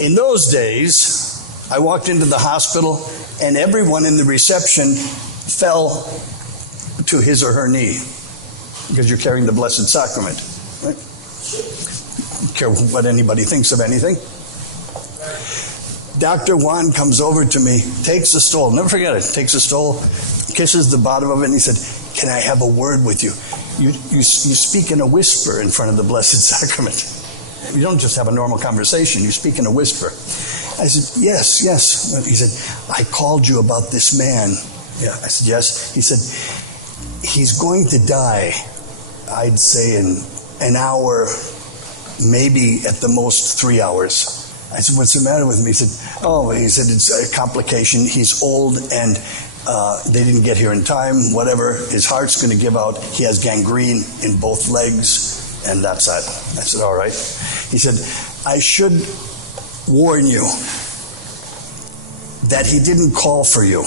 In those days, I walked into the hospital and everyone in the reception fell to his or her knee because you're carrying the Blessed Sacrament. Right? Don't care what anybody thinks of anything. Dr. Juan comes over to me, takes a stole, never forget it, takes a stole, kisses the bottom of it, and he said, "Can I have a word with you? You speak in a whisper in front of the Blessed Sacrament. You don't just have a normal conversation, you speak in a whisper." I said, yes. He said, "I called you about this man." Yeah, I said, "Yes." He said, "He's going to die, I'd say in an hour, maybe at the most 3 hours." I said, "What's the matter with him?" He said, "It's a complication. He's old and they didn't get here in time, whatever. His heart's going to give out. He has gangrene in both legs, and that's it." I said, "All right." He said, "I should warn you that he didn't call for you."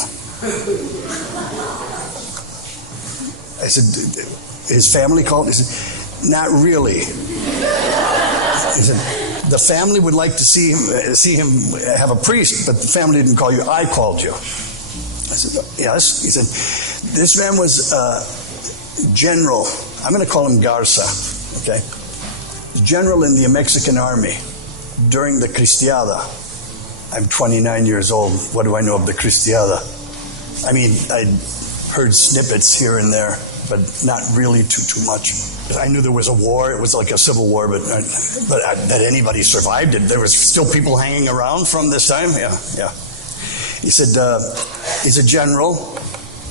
I said, "His family called?" He said, "Not really." He said, "The family would like to see him have a priest, but the family didn't call you. I called you." I said, "Yes." He said, "This man was general. I'm going to call him Garza, okay? General in the Mexican army during the Cristiada." I'm 29 years old. What do I know of the Cristiada? I mean, I'd heard snippets here and there, but not really too much. I knew there was a war. It was like a civil war, but that anybody survived it. There was still people hanging around from this time. Yeah. He said, he's a general.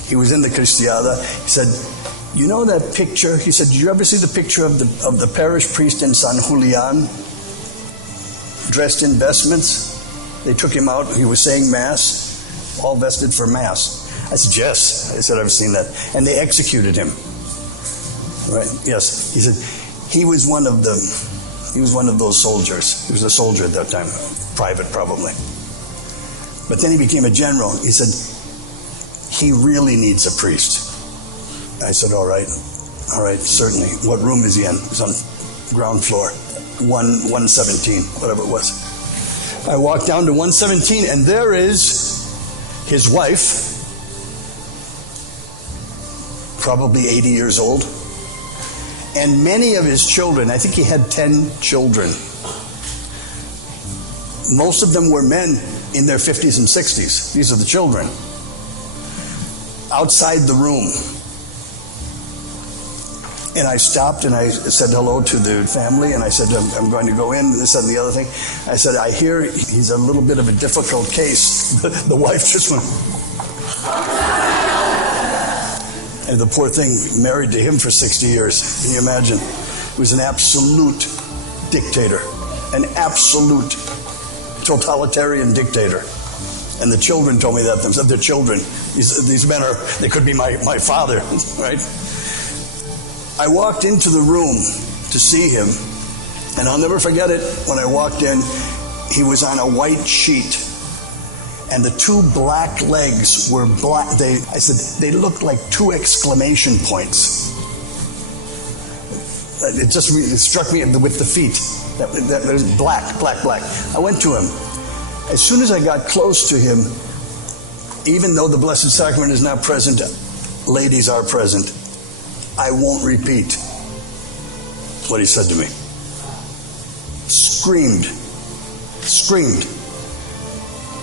He was in the Cristiada. He said, "You know that picture?" He said, "Did you ever see the picture of the parish priest in San Julian, dressed in vestments? They took him out. He was saying Mass, all vested for Mass." I said, "Yes." I said, "I've seen that." And they executed him. Right? Yes. He said, he was one of those soldiers. He was a soldier at that time, private probably. But then he became a general. He said, "He really needs a priest." I said, all right, certainly. What room is he in? He's on ground floor, 117, whatever it was. I walked down to 117, and there is his wife, probably 80 years old, and many of his children. I think he had 10 children. Most of them were men in their 50s and 60s. These are the children. Outside the room. And I stopped and I said hello to the family, and I said, I'm going to go in, this and the other thing. I said, "I hear he's a little bit of a difficult case." The wife just went. And the poor thing, married to him for 60 years. Can you imagine? He was an absolute dictator, an absolute totalitarian dictator. And the children told me that themselves. They're children. These men they could be my father, right? I walked into the room to see him, and I'll never forget it. When I walked in, he was on a white sheet, and the two black legs were black. I said, they looked like 2 exclamation points. It struck me with the feet. That was black. I went to him. As soon as I got close to him, even though the Blessed Sacrament is not present, ladies are present. I won't repeat what he said to me. Screamed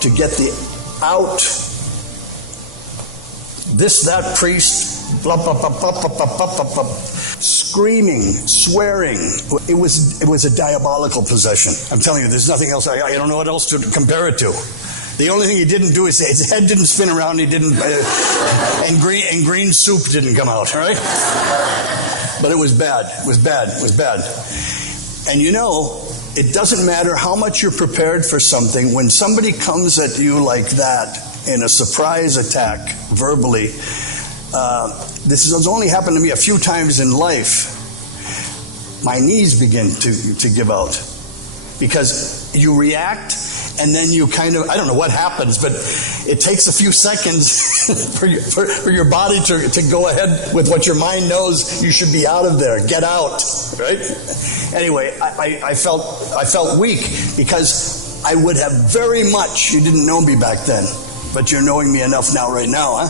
to get the out. That priest, blah, blah, blah, blah, blah, blah, blah, blah, blah, screaming, swearing. It was a diabolical possession. I'm telling you, there's nothing else. I don't know what else to compare it to. The only thing he didn't do is his head didn't spin around. He didn't, and green soup didn't come out. All right, but it was bad. It was bad. And you know, it doesn't matter how much you're prepared for something. When somebody comes at you like that in a surprise attack, verbally, this has only happened to me a few times in life. My knees begin to give out because you react. And then you kind of, I don't know what happens, but it takes a few seconds for your body to go ahead with what your mind knows you should be out of there. Get out, right? Anyway, I felt weak because I would have very much, you didn't know me back then, but you're knowing me enough now, right now, huh?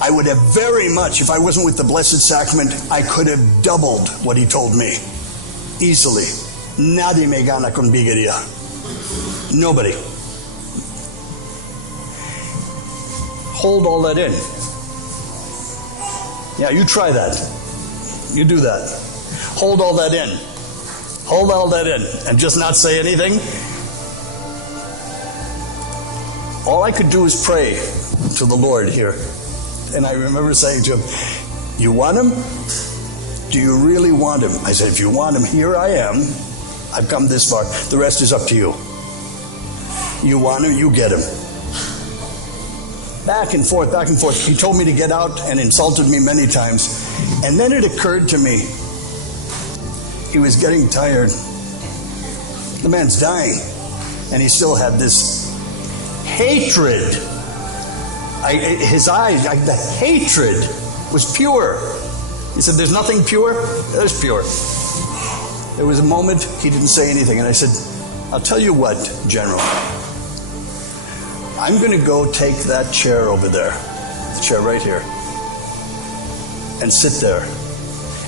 I would have very much, if I wasn't with the Blessed Sacrament, I could have doubled what he told me. Easily. Nadie me gana con biguería. Nobody. Hold all that in. Yeah, you try that. You do that. Hold all that in. Hold all that in and just not say anything. All I could do is pray to the Lord here. And I remember saying to him, you want him? Do you really want him? I said, if you want him, here I am. I've come this far. The rest is up to you. You want him, you get him. Back and forth, back and forth. He told me to get out and insulted me many times. And then it occurred to me, he was getting tired. The man's dying. And he still had this hatred. His eyes, the hatred was pure. He said, there's nothing pure? There's pure. There was a moment he didn't say anything. And I said, I'll tell you what, General. I'm going to go take that chair over there, the chair right here, and sit there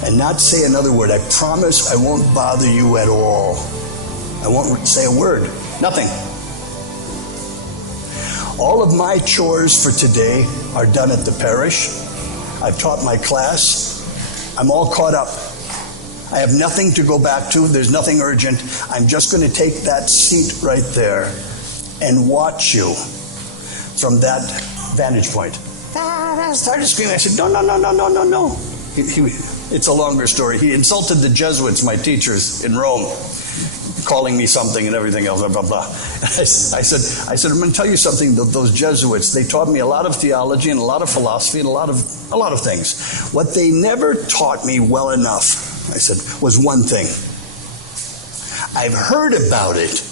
and not say another word. I promise I won't bother you at all. I won't say a word. Nothing. All of my chores for today are done at the parish. I've taught my class. I'm all caught up. I have nothing to go back to. There's nothing urgent. I'm just going to take that seat right there and watch you from that vantage point. I started screaming. I said, no. It's a longer story. He insulted the Jesuits, my teachers in Rome, calling me something and everything else, blah, blah, blah. I said, I'm going to tell you something. Those Jesuits, they taught me a lot of theology and a lot of philosophy and a lot of things. What they never taught me well enough, I said, was one thing. I've heard about it,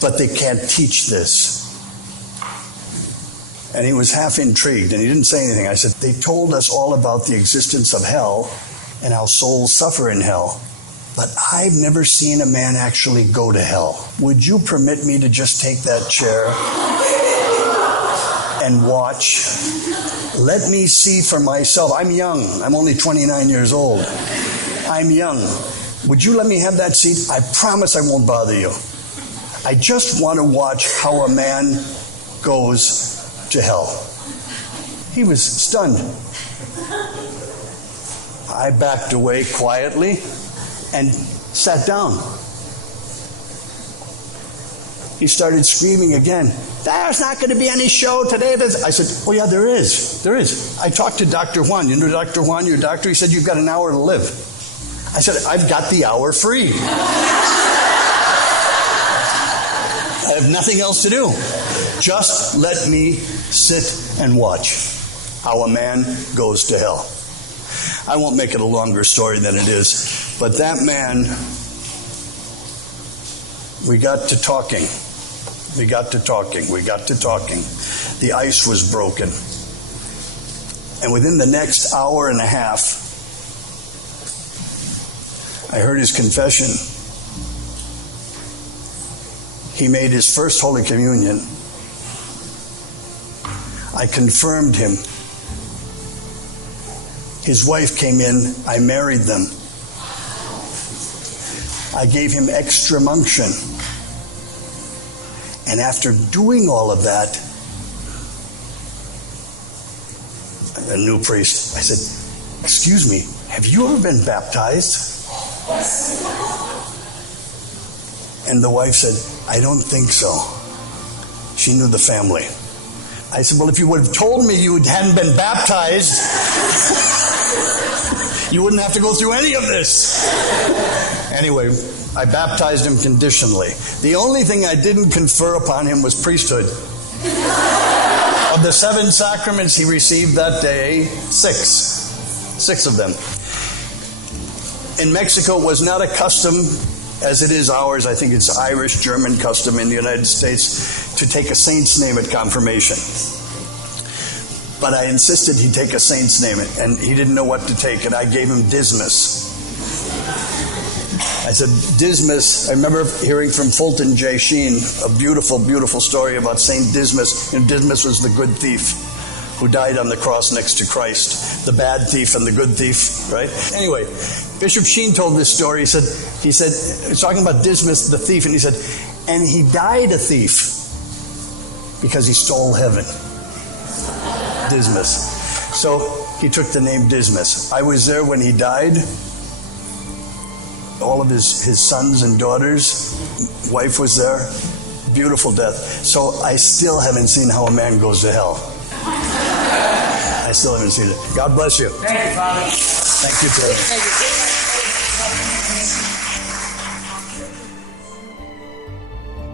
but they can't teach this. And he was half intrigued, and he didn't say anything. I said, they told us all about the existence of hell and how souls suffer in hell. But I've never seen a man actually go to hell. Would you permit me to just take that chair and watch? Let me see for myself. I'm young. I'm only 29 years old. I'm young. Would you let me have that seat? I promise I won't bother you. I just want to watch how a man goes to hell. He was stunned. I backed away quietly and sat down. He started screaming again. There's not going to be any show today. I said, oh yeah, there is. There is. I talked to Dr. Juan. You know Dr. Juan, your doctor? He said, you've got an hour to live. I said, I've got the hour free. I have nothing else to do. Just let me sit and watch how a man goes to hell. I won't make it a longer story than it is, but that man, we got to talking. The ice was broken. And within the next hour and a half, I heard his confession. He made his first Holy Communion. I confirmed him. His wife came in. I married them. I gave him extreme unction. And after doing all of that, a new priest, I said, excuse me, have you ever been baptized? And the wife said, I don't think so. She knew the family. I said, well, if you would have told me you hadn't been baptized, you wouldn't have to go through any of this. Anyway, I baptized him conditionally. The only thing I didn't confer upon him was priesthood. Of the 7 sacraments he received that day, 6 of them. In Mexico, it was not a custom as it is ours. I think it's Irish, German custom in the United States to take a saint's name at confirmation. But I insisted he take a saint's name, and he didn't know what to take, and I gave him Dismas. I said, Dismas, I remember hearing from Fulton J. Sheen a beautiful, beautiful story about St. Dismas. And Dismas was the good thief who died on the cross next to Christ. The bad thief and the good thief, right? Anyway, Bishop Sheen told this story. He said, talking about Dismas, the thief, and he said, and he died a thief because he stole heaven. Dismas. So he took the name Dismas. I was there when he died. All of his sons and daughters, wife was there. Beautiful death. So I still haven't seen how a man goes to hell. I still haven't seen it. God bless you. Thank you, Father. Thank you, Terry. Thank you.